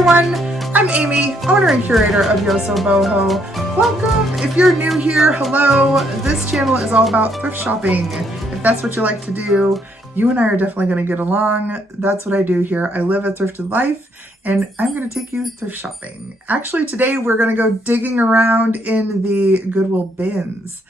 everyone, I'm Amy, owner and curator of YosoBoho. Welcome. If you're new here, hello. This channel is all about thrift shopping. If that's what you like to do, you and I are definitely going to get along. That's what I do here. I live a thrifted life and I'm going to take you thrift shopping. Actually, today we're going to go digging around in the Goodwill bins.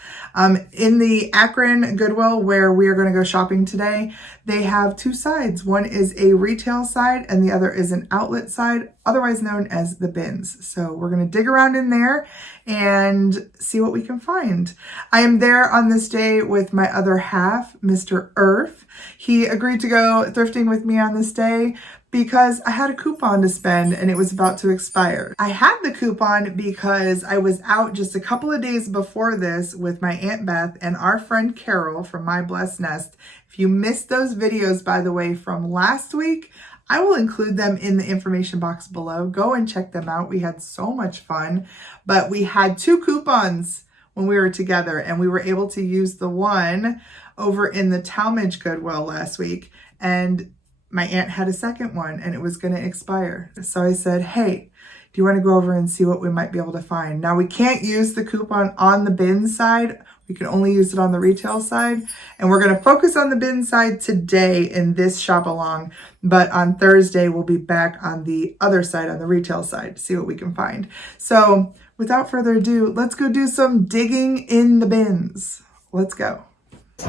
In the Akron Goodwill, where we are going to go shopping today, they have two sides. One is a retail side and the other is an outlet side, otherwise known as the bins. So we're going to dig around in there and see what we can find. I am there on this day with my other half, Mr. Earth. He agreed to go thrifting with me on this day because I had a coupon to spend and it was about to expire. I had the coupon because I was out just a couple of days before this with my Aunt Beth and our friend Carol from My Blessed Nest. If you missed those videos, by the way, from last week, I will include them in the information box below. Go and check them out. We had so much fun, but we had two coupons when we were together and we were able to use the one over in the Talmadge Goodwill last week. And my aunt had a second one and it was going to expire. So I said, hey, do you want to go over and see what we might be able to find? Now we can't use the coupon on the bin side. We can only use it on the retail side. And we're going to focus on the bin side today in this shop along. But on Thursday, we'll be back on the other side, on the retail side, to see what we can find. So without further ado, let's go do some digging in the bins. Let's go.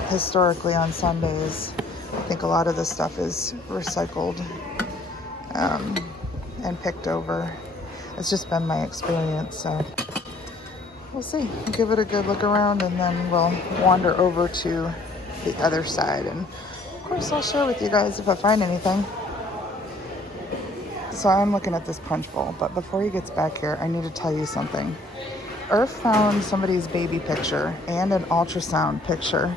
Historically on Sundays, I think a lot of this stuff is recycled and picked over. It's just been my experience, so we'll see. Give it a good look around and then we'll wander over to the other side. And of course I'll share with you guys if I find anything. So I'm looking at this punch bowl, but before he gets back here, I need to tell you something. Earth found somebody's baby picture and an ultrasound picture.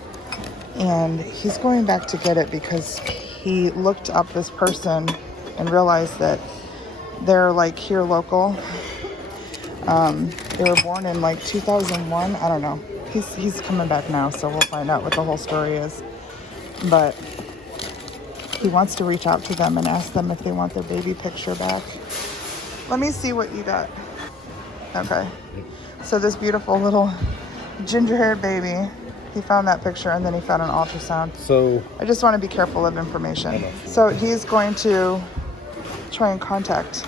And he's going back to get it because he looked up this person and realized that they're like here local. They were born in like 2001. I don't know. He's coming back now, so we'll find out what the whole story is. But he wants to reach out to them and ask them if they want their baby picture back. Let me see what you got. Okay. So this beautiful little ginger-haired baby, he found that picture and then he found an ultrasound. So I just want to be careful of information. So he's going to try and contact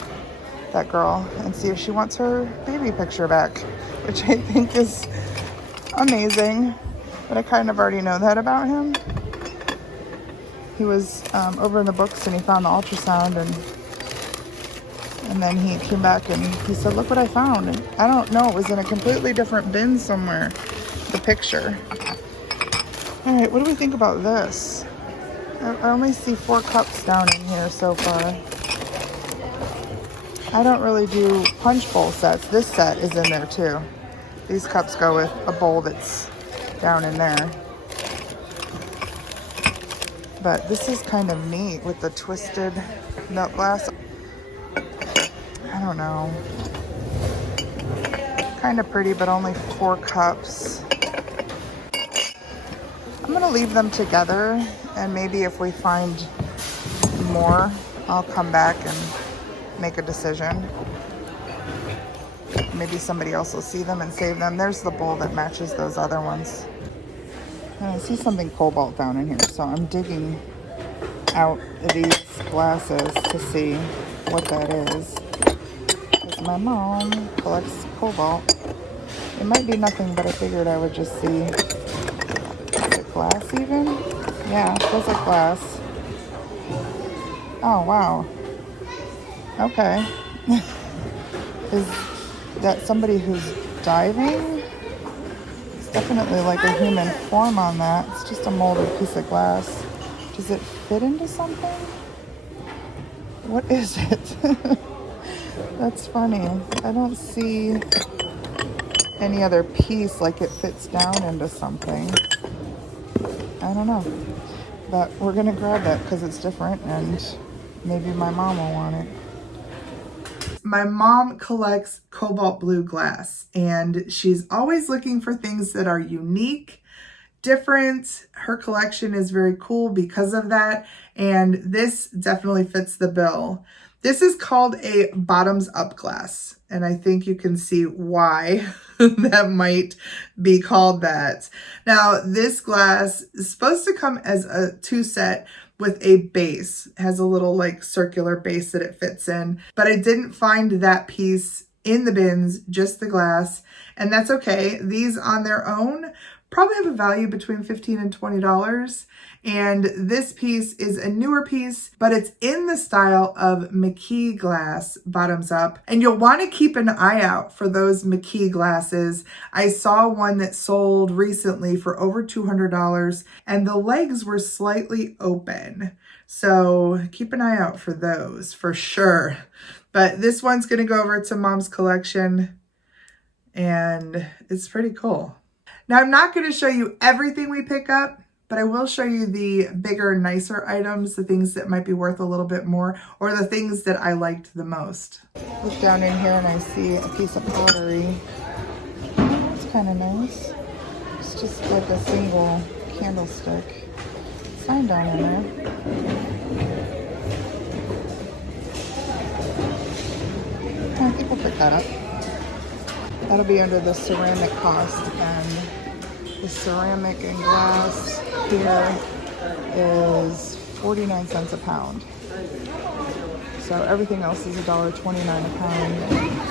that girl and see if she wants her baby picture back, which I think is amazing. But I kind of already know that about him. He was over in the books and he found the ultrasound and then he came back and he said, look what I found. And I don't know, it was in a completely different bin somewhere, the picture. All right, what do we think about this? I only see 4 cups down in here so far. I don't really do punch bowl sets. This set is in there too. These cups go with a bowl that's down in there. But this is kind of neat with the twisted milk glass. I don't know. Kind of pretty, but only 4 cups. I'm gonna leave them together and maybe if we find more, I'll come back and make a decision. Maybe somebody else will see them and save them. There's the bowl that matches those other ones. And I see something cobalt down in here, so I'm digging out these glasses to see what that is. Because my mom collects cobalt. It might be nothing, but I figured I would just see. Is it glass even? Yeah, it feels like glass. Oh, wow. Okay. Is that somebody who's diving? It's definitely like a human form on that. It's just a molded piece of glass. Does it fit into something? What is it? That's funny. I don't see any other piece like it fits down into something. I don't know. But we're going to grab that because it's different and maybe my mom will want it. My mom collects cobalt blue glass and she's always looking for things that are unique, different. Her collection is very cool because of that. And this definitely fits the bill. This is called a bottoms up glass, and I think you can see why that might be called that. Now, this glass is supposed to come as a 2-set with a base. It has a little like circular base that it fits in, but I didn't find that piece in the bins, just the glass, and that's okay. These on their own probably have a value between $15 and $20. And this piece is a newer piece, but it's in the style of McKee glass bottoms up. And you'll want to keep an eye out for those McKee glasses. I saw one that sold recently for over $200 and the legs were slightly open. So keep an eye out for those for sure. But this one's going to go over to Mom's collection and it's pretty cool. Now, I'm not going to show you everything we pick up, but I will show you the bigger, nicer items, the things that might be worth a little bit more, or the things that I liked the most. Look down in here and I see a piece of pottery. Oh, that's kind of nice. It's just like a single candlestick. Sign down in there. I think we'll pick that up. That'll be under the ceramic cost, and the ceramic and glass here is 49 cents a pound. So everything else is $1.29 a pound,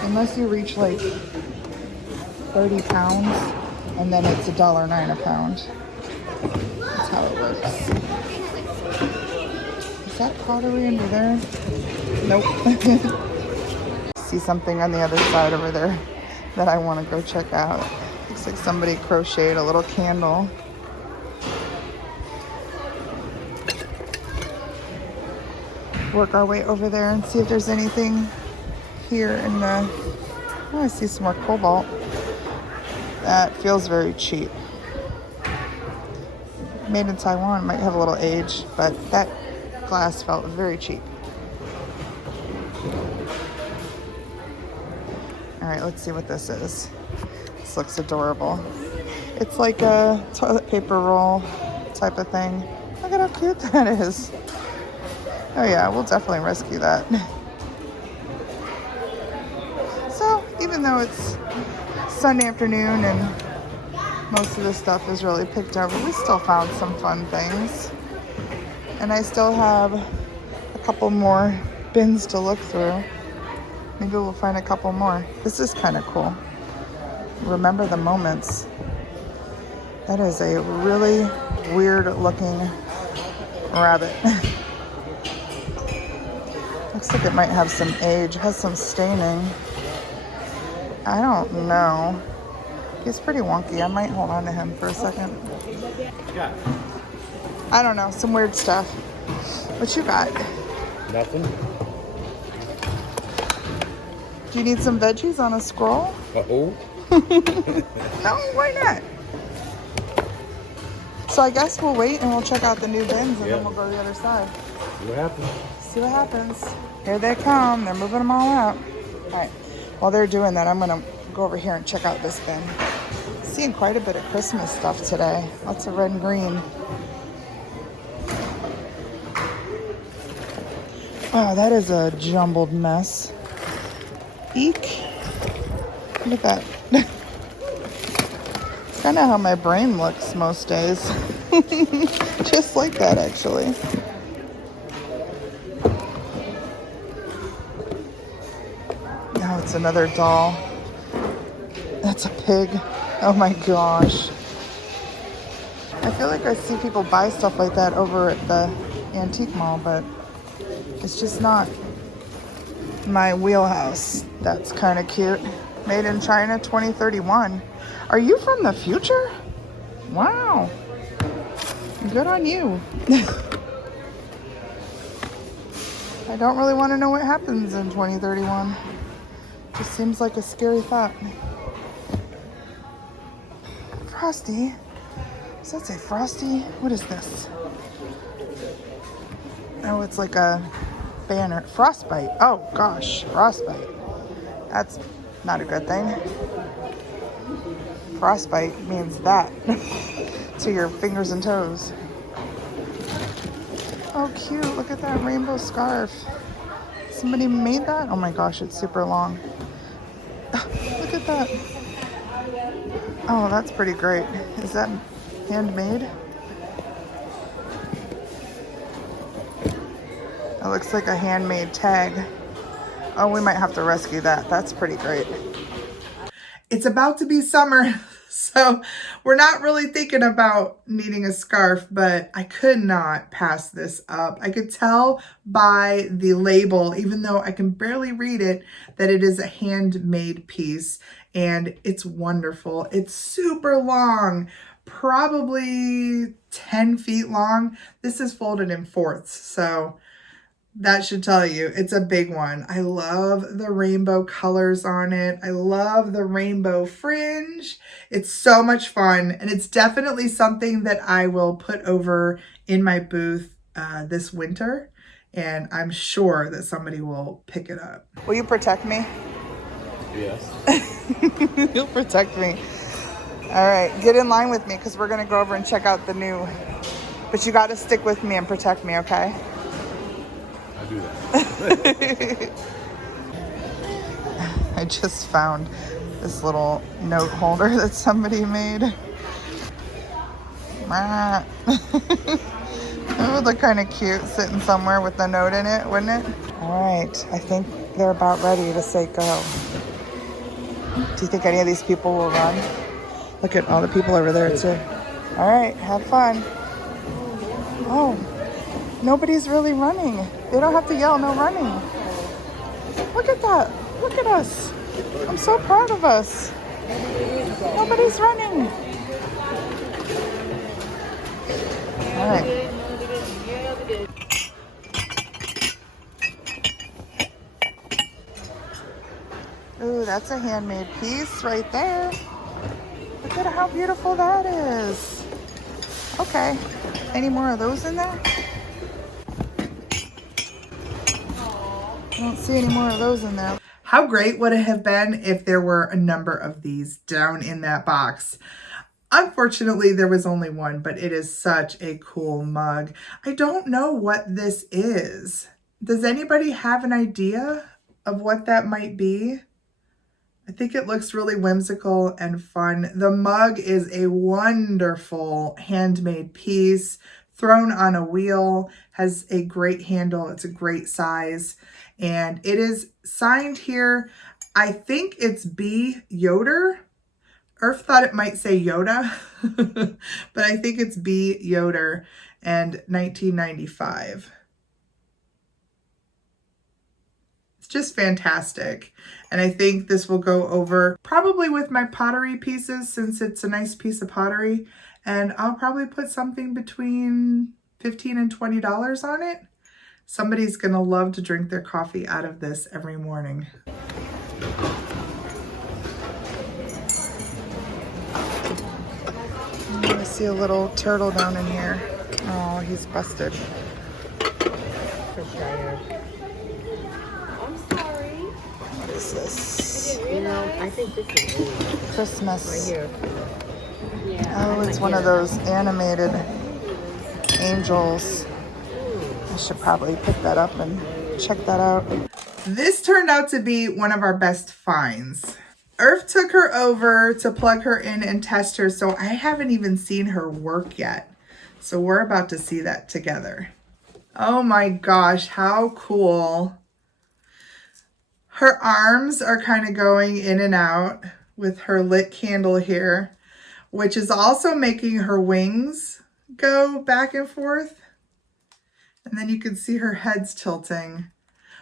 unless you reach like 30 pounds, and then it's $1.09 a pound. That's how it works. Is that pottery under there? Nope. See something on the other side over there that I want to go check out. Looks like somebody crocheted a little candle. Work our way over there and see if there's anything here in the... Oh, I see some more cobalt. That feels very cheap. Made in Taiwan, might have a little age, but that glass felt very cheap. All right, let's see what this is. This looks adorable. It's like a toilet paper roll type of thing. Look at how cute that is. Oh yeah, we'll definitely rescue that. So even though it's Sunday afternoon and most of the stuff is really picked over, we still found some fun things. And I still have a couple more bins to look through. Maybe we'll find a couple more. This is kind of cool. Remember the moments. That is a really weird looking rabbit. Looks like it might have some age. It has some staining. I don't know. He's pretty wonky. I might hold on to him for a second. I don't know. Some weird stuff. What you got? Nothing. Do you need some veggies on a scroll? Uh-oh. No, why not? So I guess we'll wait and we'll check out the new bins and then we'll go to the other side. See what happens. See what happens. Here they come. They're moving them all out. All right. While they're doing that, I'm going to go over here and check out this bin. Seeing quite a bit of Christmas stuff today. Lots of red and green. Wow, that is a jumbled mess. Eek. Look at that. It's kind of how my brain looks most days. Just like that, actually. Now it's another doll. That's a pig. Oh my gosh. I feel like I see people buy stuff like that over at the antique mall, but it's just not my wheelhouse. That's kind of cute. Made in China 2031. Are you from the future? Wow. Good on you. I don't really want to know what happens in 2031. Just seems like a scary thought. Frosty? Does that say Frosty? What is this? Oh, it's like a banner. Frostbite. Oh gosh, frostbite. That's not a good thing. Frostbite means that to your fingers and toes. Oh cute, look at that rainbow scarf. Somebody made that? Oh my gosh, it's super long. Look at that. Oh, that's pretty great. Is that handmade? It looks like a handmade tag. Oh, we might have to rescue that. That's pretty great. It's about to be summer, so we're not really thinking about needing a scarf, but I could not pass this up. I could tell by the label, even though I can barely read it, that it is a handmade piece, and it's wonderful. It's super long, probably 10 feet long. This is folded in fourths, so that should tell you it's a big one. I love the rainbow colors on it. I love the rainbow fringe. It's so much fun, and it's definitely something that I will put over in my booth this winter, and I'm sure that somebody will pick it up. Will you protect me? Yes. You'll protect me. All right, get in line with me because we're gonna go over and check out the new, but you gotta stick with me and protect me, okay? Do that. I just found this little note holder that somebody made. It would look kind of cute sitting somewhere with the note in it, wouldn't it? All right, I think they're about ready to say go. Do you think any of these people will run? Look at all the people over there too. All right, have fun. Oh. Nobody's really running. They don't have to yell, no running. Look at that. Look at us. I'm so proud of us. Nobody's running. All right. Ooh, that's a handmade piece right there. Look at how beautiful that is. Okay. Any more of those in there? I don't see any more of those in there. How great would it have been if there were a number of these down in that box? Unfortunately, there was only one, but it is such a cool mug. I don't know what this is. Does anybody have an idea of what that might be? I think it looks really whimsical and fun. The mug is a wonderful handmade piece, thrown on a wheel, has a great handle. It's a great size. And it is signed here. I think it's B. Yoder. Irf thought it might say Yoda, but I think it's B. Yoder and 1995. It's just fantastic. And I think this will go over probably with my pottery pieces since it's a nice piece of pottery. And I'll probably put something between $15 and $20 on it. Somebody's gonna love to drink their coffee out of this every morning. I see a little turtle down in here. Oh, he's busted. I'm sorry. What is this? You know, I think this is Christmas. right here. Yeah. Oh, it's one of those animated angels. I should probably pick that up and check that out. This turned out to be one of our best finds. Irf took her over to plug her in and test her, so I haven't even seen her work yet. So we're about to see that together. Oh my gosh, how cool. Her arms are kind of going in and out with her lit candle here, which is also making her wings go back and forth. And then you can see her head's tilting.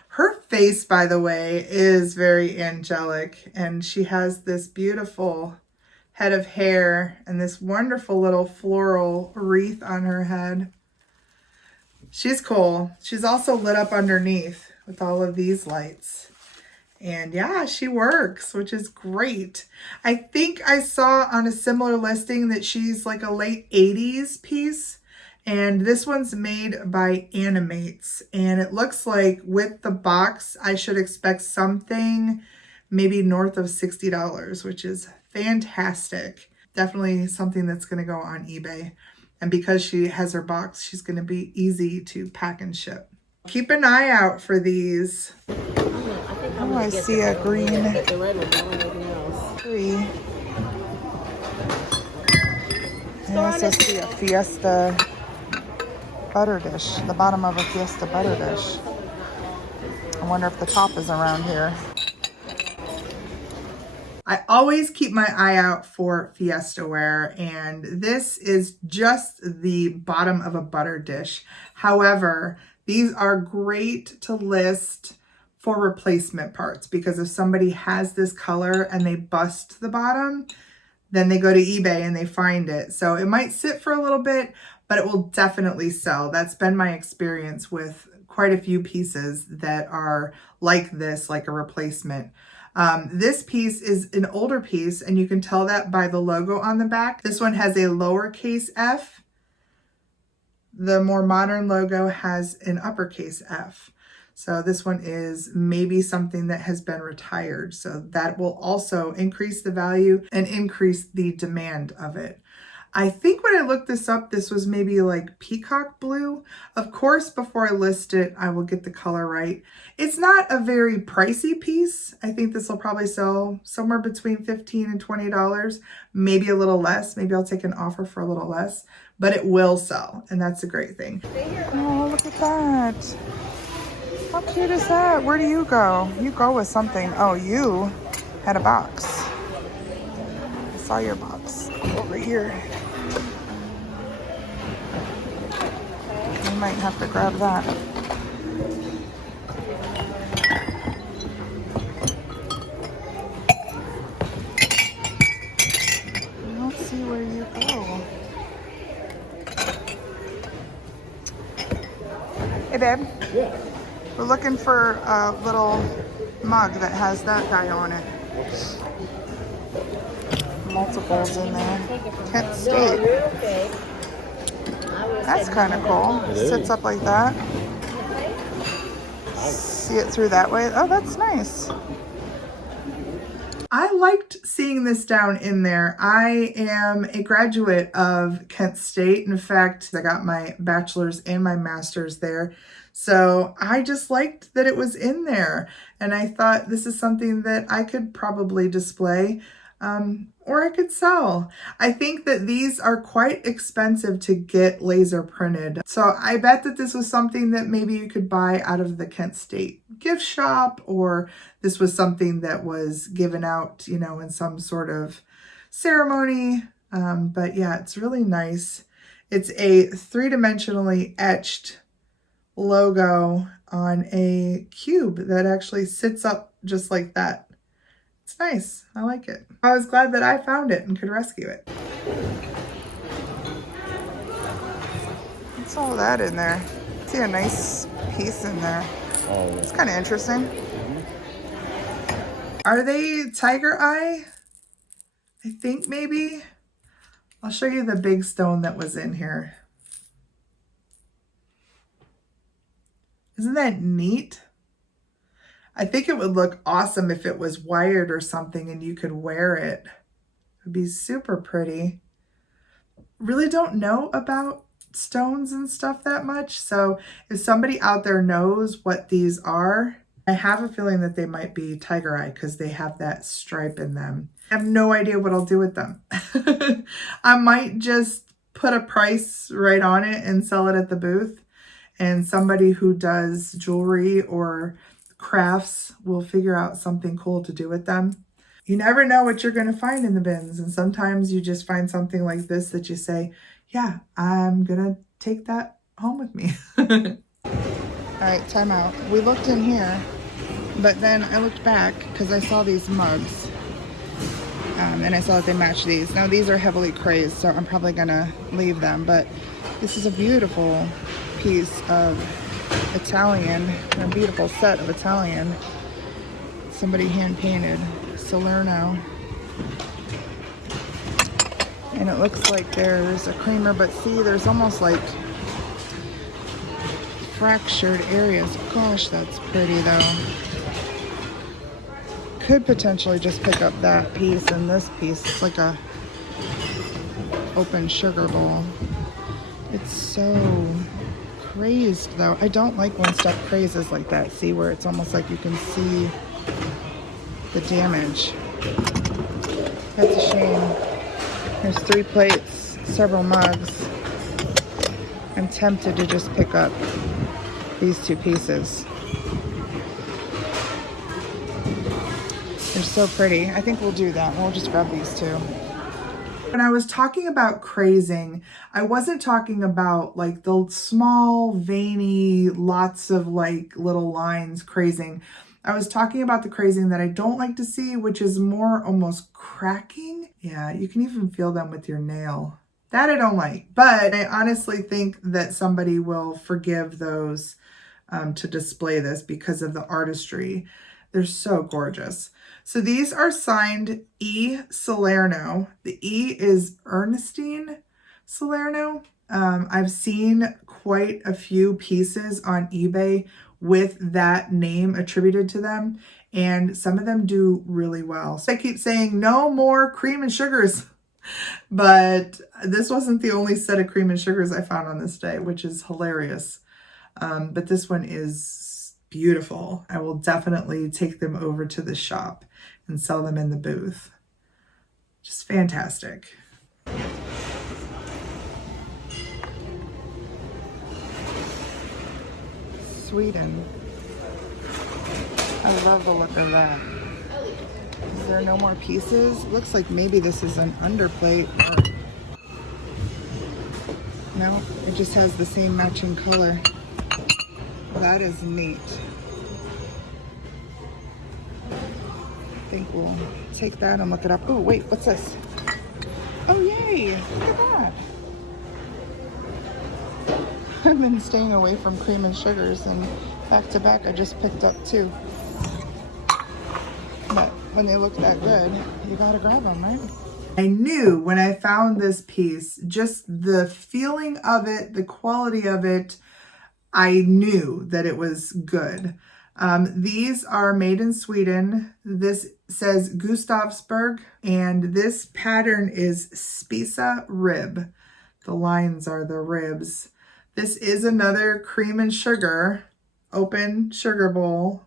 Her face, by the way, is very angelic, and she has this beautiful head of hair and this wonderful little floral wreath on her head. She's cool. She's also lit up underneath with all of these lights. And yeah, she works, which is great. I think I saw on a similar listing that she's like a late 80s piece. And this one's made by Animates. And it looks like with the box, I should expect something maybe north of $60, which is fantastic. Definitely something that's going to go on eBay. And because she has her box, she's going to be easy to pack and ship. Keep an eye out for these. I think I'm Oh, I see a green get the red one. I don't know anything else. tree. I also see a Fiesta butter dish, the bottom of a Fiesta butter dish. I wonder if the top is around here. I always keep my eye out for Fiesta ware, and this is just the bottom of a butter dish. However, these are great to list for replacement parts, because if somebody has this color and they bust the bottom, then they go to eBay and they find it. So it might sit for a little bit, but it will definitely sell. That's been my experience with quite a few pieces that are like this, like a replacement. This piece is an older piece, and you can tell that by the logo on the back. This one has a lowercase f. The more modern logo has an uppercase F. So this one is maybe something that has been retired. So that will also increase the value and increase the demand of it. I think when I looked this up, this was maybe like peacock blue. Of course, before I list it, I will get the color right. It's not a very pricey piece. I think this will probably sell somewhere between $15 and $20, maybe a little less. Maybe I'll take an offer for a little less, but it will sell, and that's a great thing. Oh, look at that. How cute is that? Where do you go? You go with something. Oh, you had a box. I saw your box over here. I might have to grab that. I don't see where you go. Hey, babe. Yeah. We're looking for a little mug that has that guy on it. Multiples in there. Kent State. Okay. That's kind of cool. It Sits is. up like that. See it through that way. Oh, that's nice. I liked seeing this down in there. I am a graduate of Kent State. In fact, I got my bachelor's and my master's there. So I just liked that it was in there. And I thought this is something that I could probably display, or I could sell. I think that these are quite expensive to get laser printed. So I bet that this was something that maybe you could buy out of the Kent State gift shop, or this was something that was given out, you know, in some sort of ceremony. But yeah, it's really nice. It's a three-dimensionally etched logo on a cube that actually sits up just like that. It's nice. I like it. I was glad that I found it and could rescue it. What's all that in there? I see a nice piece in there. Oh, It's kind of interesting. Are they tiger eye? I think maybe. I'll show you the big stone that was in here. Isn't that neat? I think it would look awesome if it was wired or something and you could wear it. It'd be super pretty. Really don't know about stones and stuff that much. So if somebody out there knows what these are, I have a feeling that they might be tiger eye because they have that stripe in them. I have no idea what I'll do with them. I might just put a price right on it and sell it at the booth. And somebody who does jewelry or crafts will figure out something cool to do with them. You never know what you're going to find in the bins. And sometimes you just find something like this that you say, yeah, I'm going to take that home with me. All right, time out. We looked in here, but then I looked back because I saw these mugs. And I saw that they match these. Now these are heavily crazed, so I'm probably going to leave them. But this is a beautiful piece of Italian, a beautiful set of Italian. Somebody hand painted Salerno. And it looks like there's a creamer, but see, there's almost like fractured areas. Gosh, that's pretty though. Could potentially just pick up that piece and this piece. It's like a open sugar bowl. It's so crazed though. I don't like when stuff crazes like that. See where it's almost like you can see the damage. That's a shame. There's 3 plates, several mugs. I'm tempted to just pick up these 2 pieces. They're so pretty. I think we'll do that. We'll just grab these 2. When I was talking about crazing, I wasn't talking about like the small, veiny, lots of like little lines crazing. I was talking about the crazing that I don't like to see, which is more almost cracking. Yeah, you can even feel them with your nail. That I don't like, but I honestly think that somebody will forgive those to display this because of the artistry. They're so gorgeous. So these are signed E. Salerno. The E is Ernestine Salerno. I've seen quite a few pieces on eBay with that name attributed to them, and some of them do really well. So I keep saying no more cream and sugars, but this wasn't the only set of cream and sugars I found on this day, which is hilarious. But this one is beautiful. I will definitely take them over to the shop and sell them in the booth. Just fantastic. Sweden. I love the look of that. Is there no more pieces? Looks like maybe this is an underplate. Or... no, it just has the same matching color. That is neat. I think we'll take that and look it up. Oh, wait, what's this? Oh, yay, look at that. I've been staying away from cream and sugars, and back to back, I just picked up 2. But when they look that good, you gotta grab them, right? I knew when I found this piece, just the feeling of it, the quality of it, I knew that it was good. These are made in Sweden. This says Gustavsberg, and this pattern is Spisa rib. The lines are the ribs. This is another cream and sugar, open sugar bowl.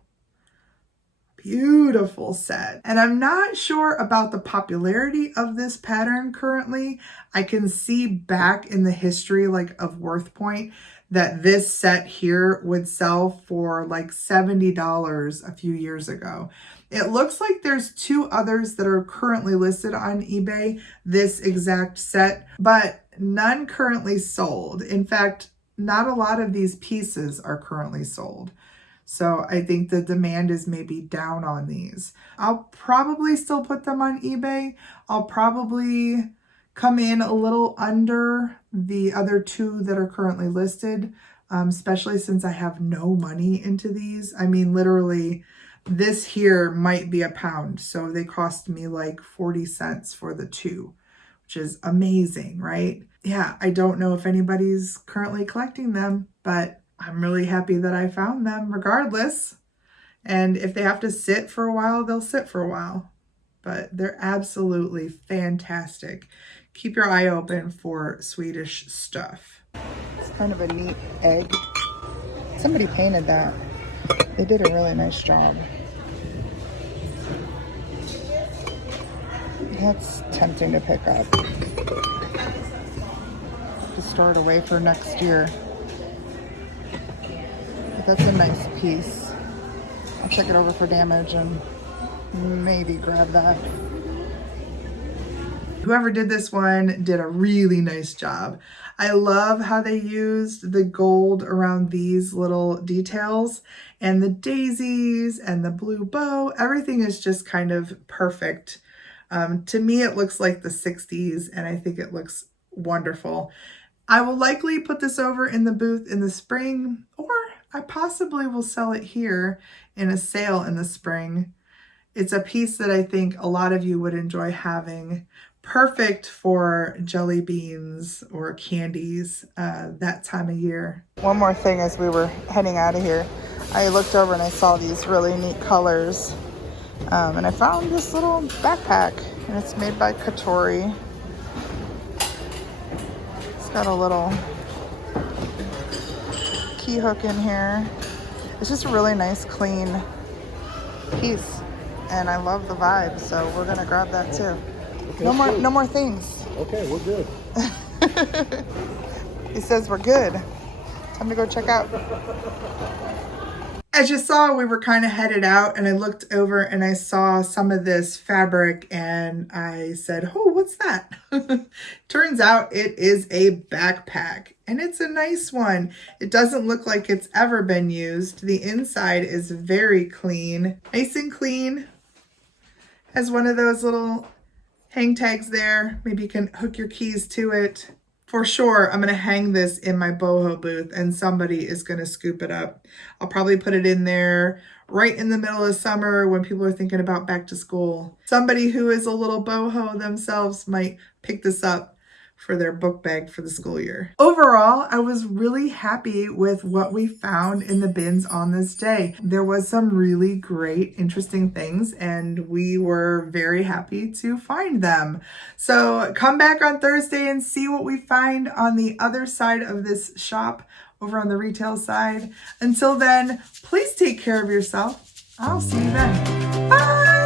Beautiful set. And I'm not sure about the popularity of this pattern currently. I can see back in the history like of Worth Point that this set here would sell for like $70 a few years ago. It looks like there's 2 others that are currently listed on eBay, this exact set, but none currently sold. In fact, not a lot of these pieces are currently sold. So I think the demand is maybe down on these. I'll probably still put them on eBay. I'll probably come in a little under the other 2 that are currently listed, especially since I have no money into these. I mean, literally, this here might be £1, so they cost me like 40 cents for the 2, which is amazing, right? Yeah, I don't know if anybody's currently collecting them, but I'm really happy that I found them regardless. And if they have to sit for a while, they'll sit for a while. But they're absolutely fantastic. Keep your eye open for Swedish stuff. It's kind of a neat egg. Somebody painted that. They did a really nice job. That's tempting to pick up. To store it away for next year. But that's a nice piece. I'll check it over for damage and maybe grab that. Whoever did this one did a really nice job. I love how they used the gold around these little details and the daisies and the blue bow. Everything is just kind of perfect. To me, it looks like the 60s, and I think it looks wonderful. I will likely put this over in the booth in the spring, or I possibly will sell it here in a sale in the spring. It's a piece that I think a lot of you would enjoy having. Perfect for jelly beans or candies that time of year. One more thing as we were heading out of here, I looked over and I saw these really neat colors. And I found this little backpack, and it's made by Katori. It's got a little key hook in here. It's just a really nice, clean piece. And I love the vibe, so we're gonna grab that too. Okay, No more things. Okay, we're good. He says we're good. Time to go check out. As you saw, we were kind of headed out and I looked over and I saw some of this fabric and I said, oh, what's that? Turns out it is a backpack and it's a nice one. It doesn't look like it's ever been used. The inside is very clean, nice and clean. Has one of those little hang tags there. Maybe you can hook your keys to it. For sure, I'm going to hang this in my boho booth and somebody is going to scoop it up. I'll probably put it in there right in the middle of summer when people are thinking about back to school. Somebody who is a little boho themselves might pick this up for their book bag for the school year. Overall, I was really happy with what we found in the bins on this day. There was some really great, interesting things, and we were very happy to find them. So come back on Thursday and see what we find on the other side of this shop over on the retail side. Until then, please take care of yourself. I'll see you then. Bye!